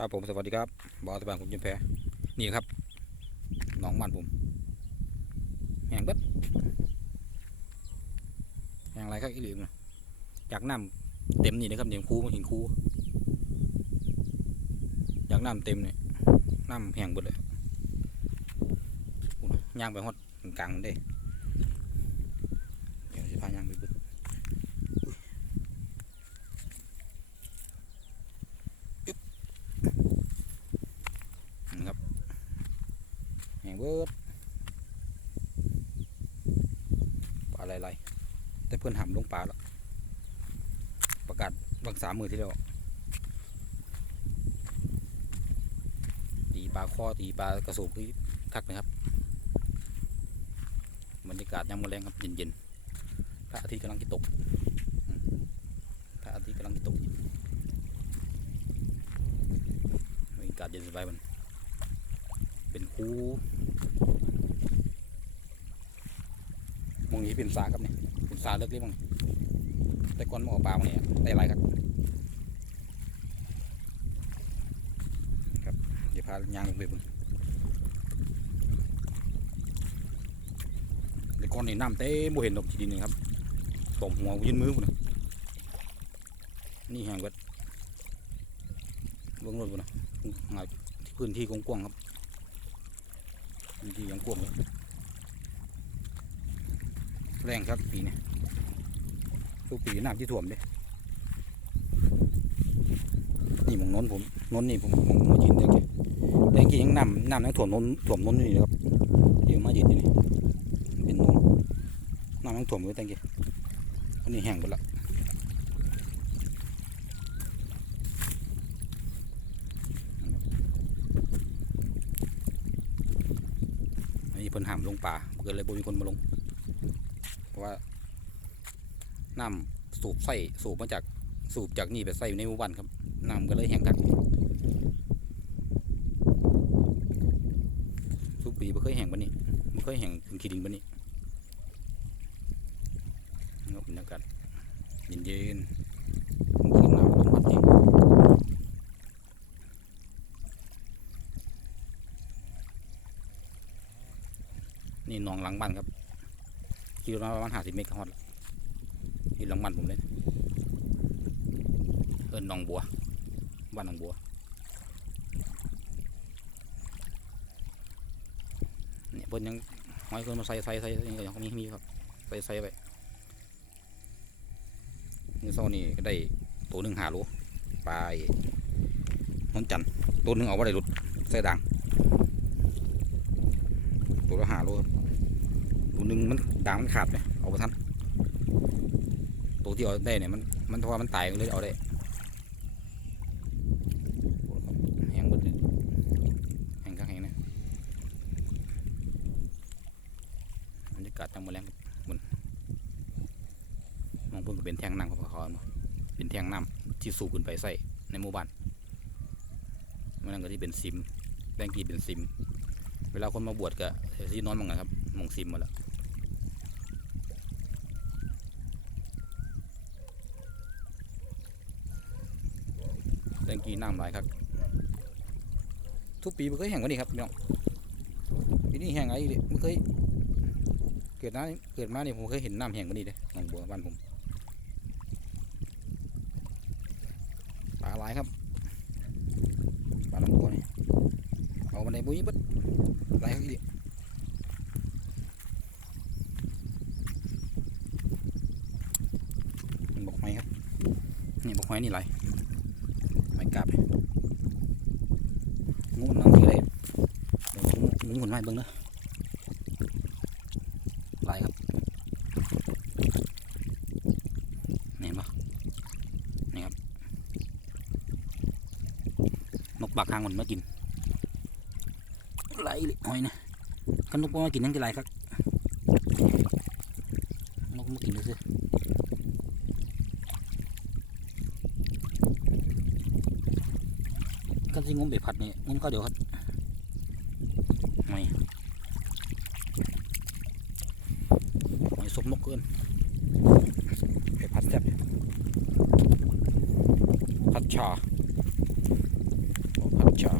ครับผมสวัสดีครับบอสบานผมจุนแพนี่ครับหนองมันผมแหงเบิดแหงอะไรครับอีหลีมนะอยากน้ำเต็มนี่นะครับเต็มคูมาถึงคูอยากน้ำเต็มเนี่ยน้ำแหงเบิดเลยย่างไปฮอดกลางๆมันได้เดี๋ยวจะพาย่างไปบิดนะครับ แหงเบิดปลาไหลๆแต่เพื่อนหำลงปลาแล้วประกาศบางสามมือที่แล้วตีปลาข้อตีปลากระสูบที่คักนะครับบรรยากาศยามมื้อแรงครับเย็นๆพระอาทิตย์กำลังจะตกพระอาทิตย์กำลังจะตกบรรยากาศเย็นสบายมัน เป็นคูมองนี้เป็นสาครับเนี่ยเป็นสาเลิกเรียบมั้งแต่ก่อนมองปลาเนี่ยได้หลายครับครับเดี๋ยวพายางลงไปเบนแต่ก่อนนี่น้ำเต้โมเห็นดอกทีดินนี่ครับตบหัวยืนมือพุ่นนี่แหงเบิดเบื้องรถพุ่นนะหาพื้นที่กว้างๆครับ พื้นที่ยังกว้างเลยแรงครับปีนี้ทุกปีน้ำที่ท่วมเด้นี่มองน้นผมน้นนี่ผมผมมายืนเด็กแต่จริงๆยังน้ำน้ำยังท่วมน้นท่วมน้นนี่นะครับที่ผมมายืนอยู่นี่เป็นน้นน้ำยังท่วมอยู่แต่จริงๆอันนี้แห้งไปละอันนี้เพิ่นห้ามลงป่าเกิดเลยบ่มีคนมาลง เพราะว่าน้ำสูบใส่สูบมาจากสูบจากนี่ไปใส่อยู่ในหมู่บ้านครับน้ำก็เลยแห้งกักทุกปีไม่เคยแห้งบันนี้ไม่เคยแห้งถึงขีดินบันนี้นะครับบรรยากาศเย็นๆขึ้นน้ำลมพัดแห้งนี่ หนองหลังบ้านครับขี่รถมาประมาณห้าสิบเมตรก็ฮอดแล้วที่หลังบ้านผมเลยเอินหนองบัว บ้านหนองบัวเนี่ยเพิ่นยังห้อยคนมาใส่ใส่ใส่ยังก็ยังมีมีครับใส่ใส่ไปนี่เช้านี่ก็ได้ตัวหนึ่งหาโลปลาไอ้นจันต์ตัวหนึ่งเอาไว้ได้รุดใส่ด่างตัวละหาโลครับ ตัวหนึ่งมันด่างมันขาดไหมเอาไปทันตัวที่เอาได้เนี่ยมันมันเพราะว่ามันตายก็เลยเอาได้แห้งหมดเลยแห้งข้างแห้งนะบรรยากาศจังหวะแรงครันมองเพิ่งเป็นแทงน้ำครับเขาเอเป็นแทงน้ำที่สูบขึ้นไปใส่ในหมู่บ้านมันนั่นก็ที่เป็นซิมแบงกีเป็นซิม เวลาคนมาบวชก็ที่นอนมังไงครับมองซิมมาแล้ว แตง กีน้ำหลายครับทุกปีมันเคยแห้งกว่านี้ครับพี่น้องปีนี้แห้งไอ้ดิมันเคยเกิดน้าเกิดมาเนี่ยผมเคยเห็นน้ำแห้งกว่านี้เลยหนองบัวบ้านผมปลาหลายครับปลาหนองบัวนี่เอามาในบุ้ยบัดหลายครับอีดินี่บอกไม้ครับนี่บอกไม้นี่ไหลาย กลับงูนนั่งที่ไรเดี๋ยงูหุ่นไม้เบิ้งเนอะไหลายครับเห็นปะนี่ครับนกปากทางมันมากินไหลหอยนะคันนกมากินนั่งจะไหลครับนกมากินดูสิ กัน ที่งุ้มไปผัดนี่งุ้มก็เดี๋ยวครับไม่ไม่สมนกเกินไปผัดแซ่บผัดชาโอ้ชา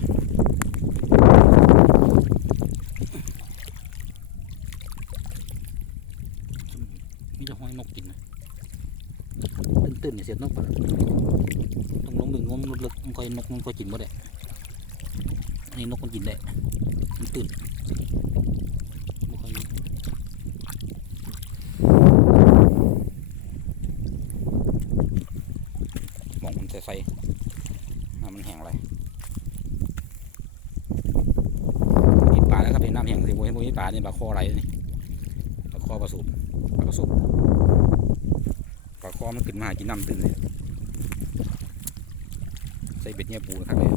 มีแต่หอยนกกินนะตื่นๆเนี่ยเสียนกปะต้องลงดึงงมลึกมันค่อยนกมันค่อยกินบ่ได้อั นนี้นกมันกินได้ มันตื่นมองมันใสๆน้ำมันแห้งไรมีปลาแล้วครับเป็นน้ำแห้งสิโมยโมยปลาเนี่ยปลาคอไรนี่ปลาคอปลาสูบปลากระสูบปลาคอมันขึ้นมาหากินน้ำตื่นเลยใส่เบ็ดเนี่ยปูนะครับเลย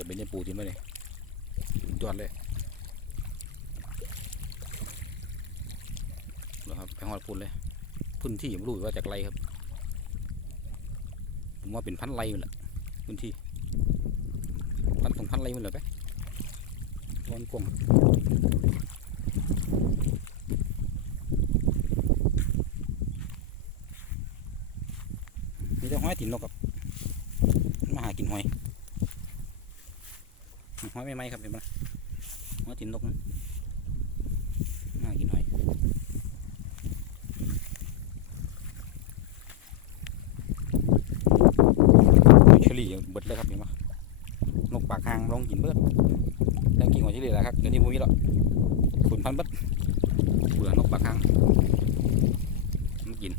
เดี๋ยวเบ็ดเนี่ยปูทิ้งไว้เลยยอดเลยนะครับไปหอดปูนเลยพื้นที่ผมรู้ว่าจากไรครับ ผมว่าเป็นพันไรมันแหละพื้นที่พันสองพันไรมันแหละไปร้อนกวางมีแต่ห้อยตินนกครับมันมาหากินหอย หอยไม่ไหมครับเห็นไหมห้อยตินนกนมากินหอยหอยเชอรี่เบิดเลยครับเห็นไหมนกปากหางลองกินเบิดแล้วกินหอยเชอรี่แล้วครับเดี๋ยวนี้มุ้ยแล้วฝุ่นพันเบิดเบื่อนกปากหางมันกิน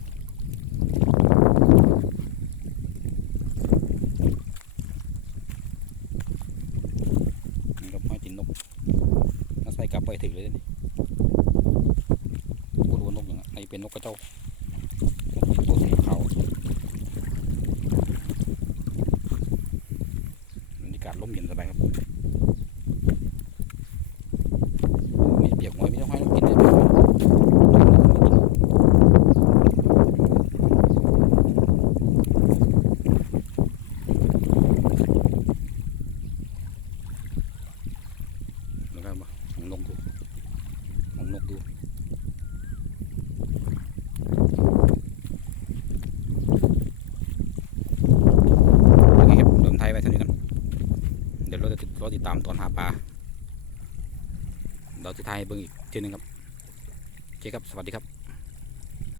นี่ก็ห้อยตินนกน่าใส่กลับไปถึงเลยนี่พูดว่านกอย่างไร เป็นนกกระเจ้านกตัวสีขาวบรรยากาศร่มเย็นสบายครับมีเปียกหอยไม่ต้องห้อยกินได้ไหมนะครับมาของนกดูของนกดู โอเคครับเริ่มไทยไว้เท่านี้กันเดี๋ยวเราจะติ ดตามตอนหาปลาเราจะทายเบิ่งอีกทีนึงครับโอเคครับ สวัสดีครับ